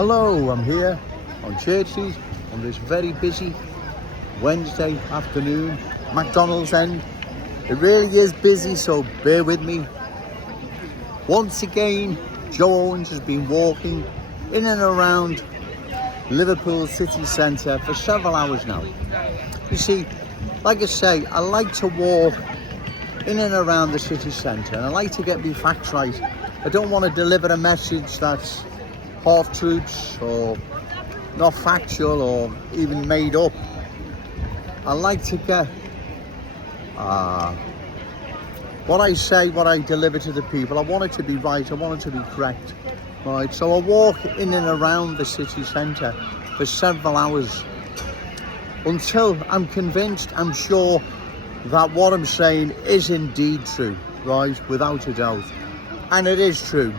Hello, I'm here on Church Street on this very busy Wednesday afternoon, McDonald's end. It really is busy, so bear with me. Once again, Joe Owens has been walking in and around Liverpool city centre for several hours now. You see, like I say, I like to walk in and around the city centre and I like to get my facts right. I don't want to deliver a message that's half-truths or not factual or even made up. I like to get what I say, what I deliver to the people. I want it to be right, I want it to be correct. Right, so I walk in and around the city centre for several hours until I'm convinced, I'm sure that what I'm saying is indeed true, right, without a doubt. And it is true.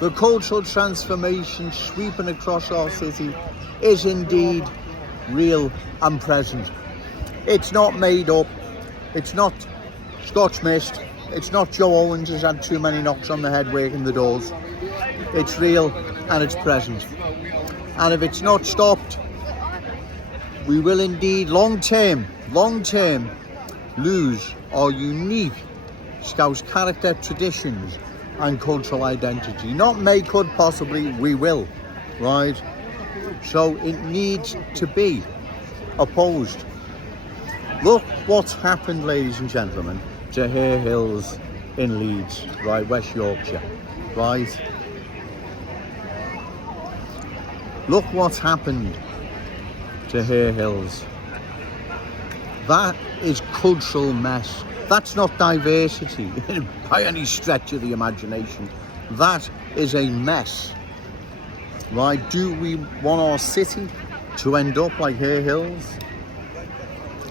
The cultural transformation sweeping across our city is indeed real and present. It's not made up, it's not Scotch mist, it's not Joe Owens has had too many knocks on the head waking the doors. It's real and it's present. And if it's not stopped, we will indeed long term, lose our unique Scouse character, traditions and cultural identity. Not may, could, possibly, we will, right? So it needs to be opposed. Look what's happened, ladies and gentlemen, to Hare Hills in Leeds, right, West Yorkshire, right? Look what's happened to Hare Hills. That is cultural mess. That's not diversity by any stretch of the imagination. That is a mess. Right? Do we want our city to end up like Hare Hills?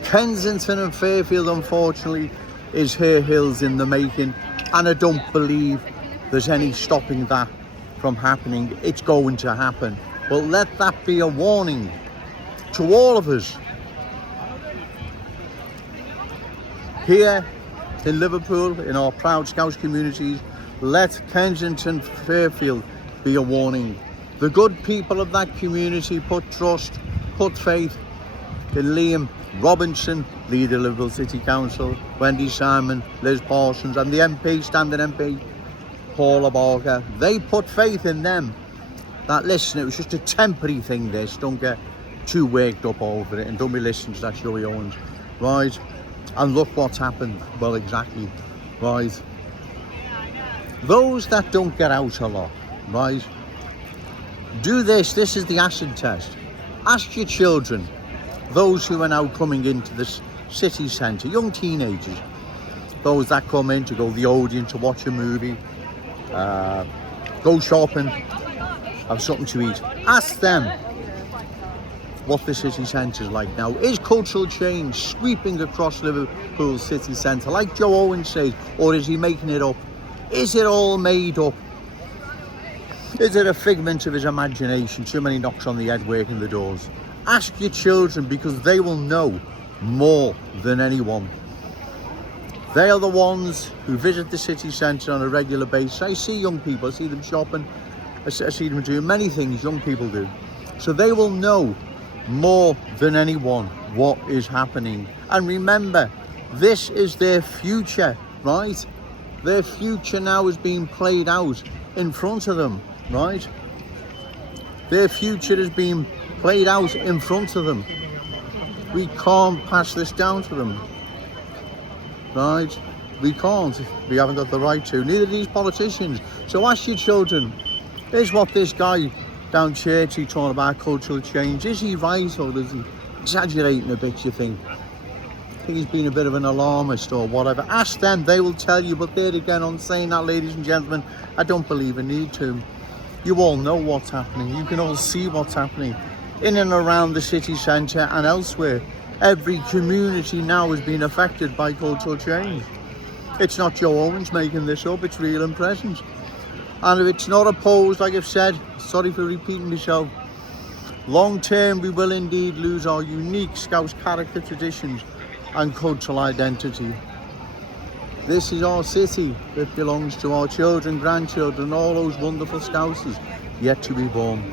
Kensington and Fairfield, unfortunately, is Hare Hills in the making, and I don't believe there's any stopping that from happening. It's going to happen. But let that be a warning to all of us. Here in Liverpool, in our proud Scouse communities, let Kensington Fairfield be a warning. The good people of that community put trust, put faith in Liam Robinson, leader of Liverpool City Council, Wendy Simon, Liz Parsons, and the MP, standing MP, Paula Barker. They put faith in them. That, listen, it was just a temporary thing, this. Don't get too worked up over it and don't be listening to that Joey Owens, right? And look what's happened. Well, exactly, right? Those that don't get out a lot, right? Do this. This is the acid test. Ask your children, those who are now coming into this city centre, young teenagers, those that come in to go to the Odeon to watch a movie, go shopping, have something to eat. Ask them what the city centre is like now. Is cultural change sweeping across Liverpool city centre like Joe Owens says, or is he making it up? Is it all made up? Is it a figment of his imagination? Too many knocks on the head waking the doors. Ask your children, because they will know more than anyone. They are the ones who visit the city centre on a regular basis. I see young people, I see them shopping, I see them doing many things young people do. So they will know more than anyone what is happening. And remember, this is their future, right? Their future now is being played out in front of them, right? Their future is being played out in front of them. We can't pass this down to them, right? We can't. We haven't got the right to. Neither do these politicians. So ask your children, is what this guy down Churchy talking about cultural change, is he right, or is he exaggerating a bit, you think? I think he's been a bit of an alarmist or whatever. Ask them, they will tell you. But there again, on saying that, ladies and gentlemen, I don't believe I need to. You all know what's happening. You can all see what's happening in and around the city centre and elsewhere. Every community now has been affected by cultural change. It's not Joe Owens making this up, it's real and present. And if it's not opposed, like I've said, sorry for repeating myself, long term we will indeed lose our unique Scouse character, traditions and cultural identity. This is our city. It belongs to our children, grandchildren, all those wonderful Scousers. yet to be born.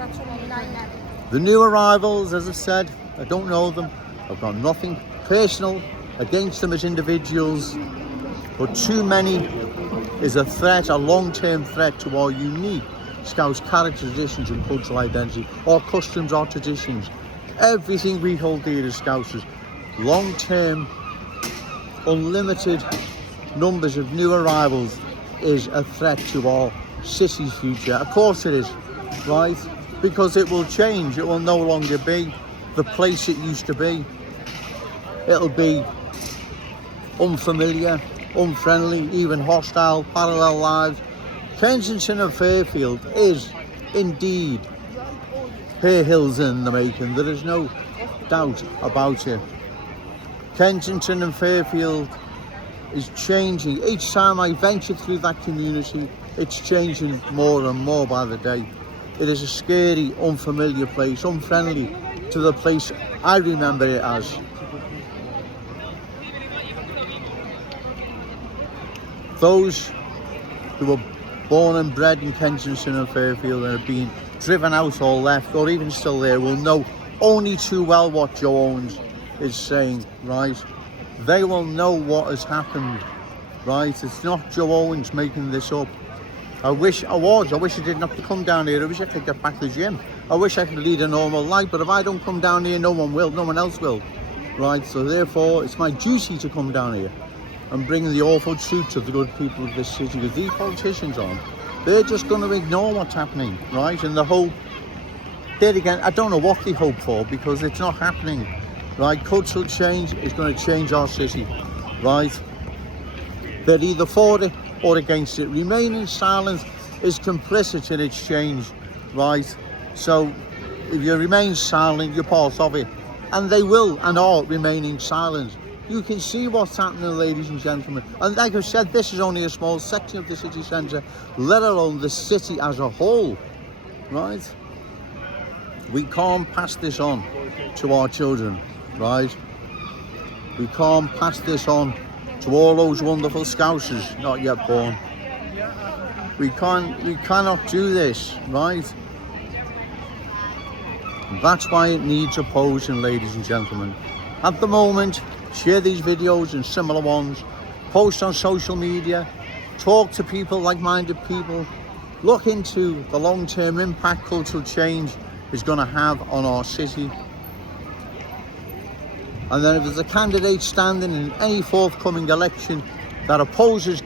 The new arrivals, as I said, I don't know them. I've got nothing personal against them as individuals, but too many is a threat, a long-term threat to our unique Scouse character, traditions and cultural identity, our customs, our traditions, everything we hold dear as Scousers. Long-term, unlimited numbers of new arrivals is a threat to our city's future. Of course it is, right? Because it will change. It will no longer be the place it used to be. It'll be unfamiliar, unfriendly, even hostile, parallel lives. Kensington and Fairfield is indeed Pear Hills in the making. There is no doubt about it. Kensington and Fairfield is changing. Each time I venture through that community, it's changing more and more by the day. It is a scary, unfamiliar place, unfriendly to the place I remember it as. Those who were born and bred in Kensington and Fairfield and have been driven out or left, or even still there, will know only too well what Joe Owens is saying, right? They will know what has happened, right? It's not Joe Owens making this up. I wish I didn't have to come down here. I wish I could get back to the gym. I wish I could lead a normal life, but if I don't come down here, no one will, no one else will, right? So therefore, it's my duty to come down here and bring the awful truth to the good people of this city, because these politicians aren't. They're just going to ignore what's happening, right? And the hope, there again, I don't know what they hope for, because it's not happening, right? Cultural change is going to change our city, right? They're either for it or against it. Remaining silent is complicit in its change, right? So if you remain silent, you're part of it. And they will and are remaining silent. You can see what's happening, ladies and gentlemen. And like I said, this is only a small section of the city centre, let alone the city as a whole, right? We can't pass this on to our children, right? We can't pass this on to all those wonderful Scousers not yet born. We cannot do this, right? That's why it needs opposing, ladies and gentlemen. At the moment, share these videos and similar ones, post on social media, talk to people, like-minded people, look into the long-term impact cultural change is going to have on our city. And then if there's a candidate standing in any forthcoming election that opposes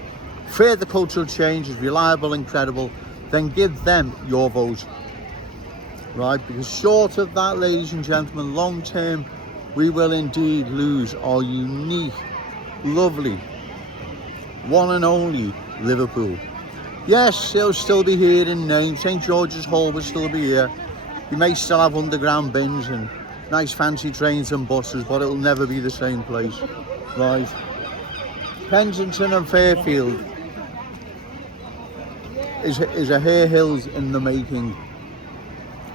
further cultural change, is reliable and credible, then give them your vote, right? Because short of that, ladies and gentlemen, long-term, we will indeed lose our unique, lovely, one and only Liverpool. Yes, it'll still be here in name. St George's Hall will still be here. You may still have underground bins and nice fancy trains and buses, but it'll never be the same place, right? Kensington and Fairfield is a Hare Hills in the making.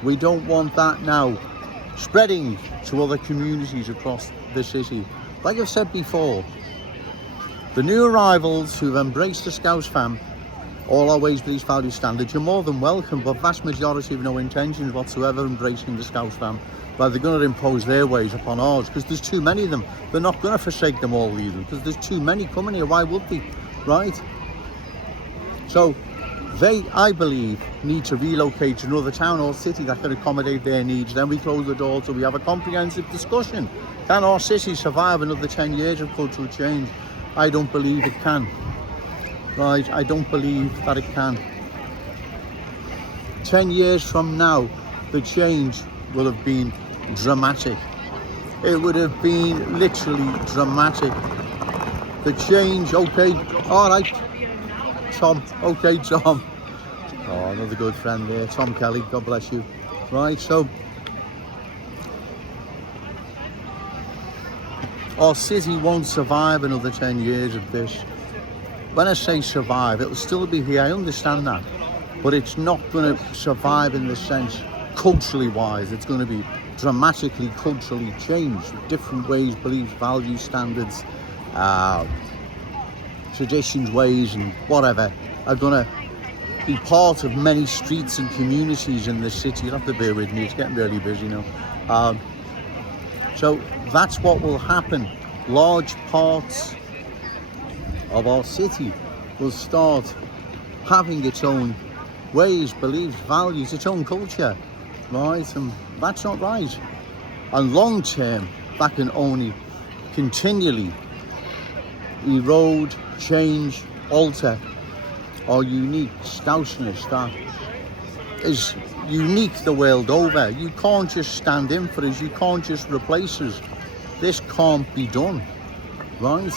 We don't want that now spreading to other communities across the city. Like I've said before, the new arrivals who've embraced the Scouse fam, all our ways, beliefs, values, standards, you're more than welcome, but vast majority have no intentions whatsoever of embracing the Scouse fam. But they're going to impose their ways upon ours, because there's too many of them. They're not going to forsake them all either, because there's too many coming here. Why would they, right? So they, I believe, need to relocate to another town or city that can accommodate their needs. Then we close the door till we have a comprehensive discussion. Can our city survive another 10 years of cultural change? I don't believe it can. Right, I don't believe that it can. 10 years from now, the change will have been dramatic. It would have been literally dramatic. The change, okay, all right, Tom, okay, Tom. Oh, another good friend there, Tom Kelly, God bless you. Right, so our city won't survive another 10 years of this. When I say survive, it'll still be here, I understand that, but it's not going to survive in the sense culturally wise. It's going to be dramatically culturally changed. Different ways, beliefs, values, standards, traditions, ways and whatever are going to be part of many streets and communities in this city. You'll have to bear with me, it's getting really busy now. So that's what will happen. Large parts of our city will start having its own ways, beliefs, values, its own culture, right? And that's not right. And long term, that can only continually erode, change, alter our unique Scouseness that is unique the world over. You can't just stand in for us, you can't just replace us. This can't be done, right?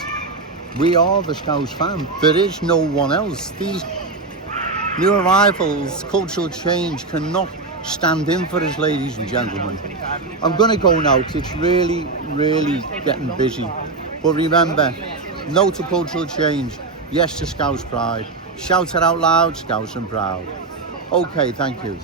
We are the Scouse fam. There is no one else. These new arrivals, cultural change cannot stand in for us, ladies and gentlemen. I'm going to go now because it's really, really getting busy. But remember, no to cultural change, yes to Scouse pride. Shout it out loud, Scouse and proud. Okay, thank you.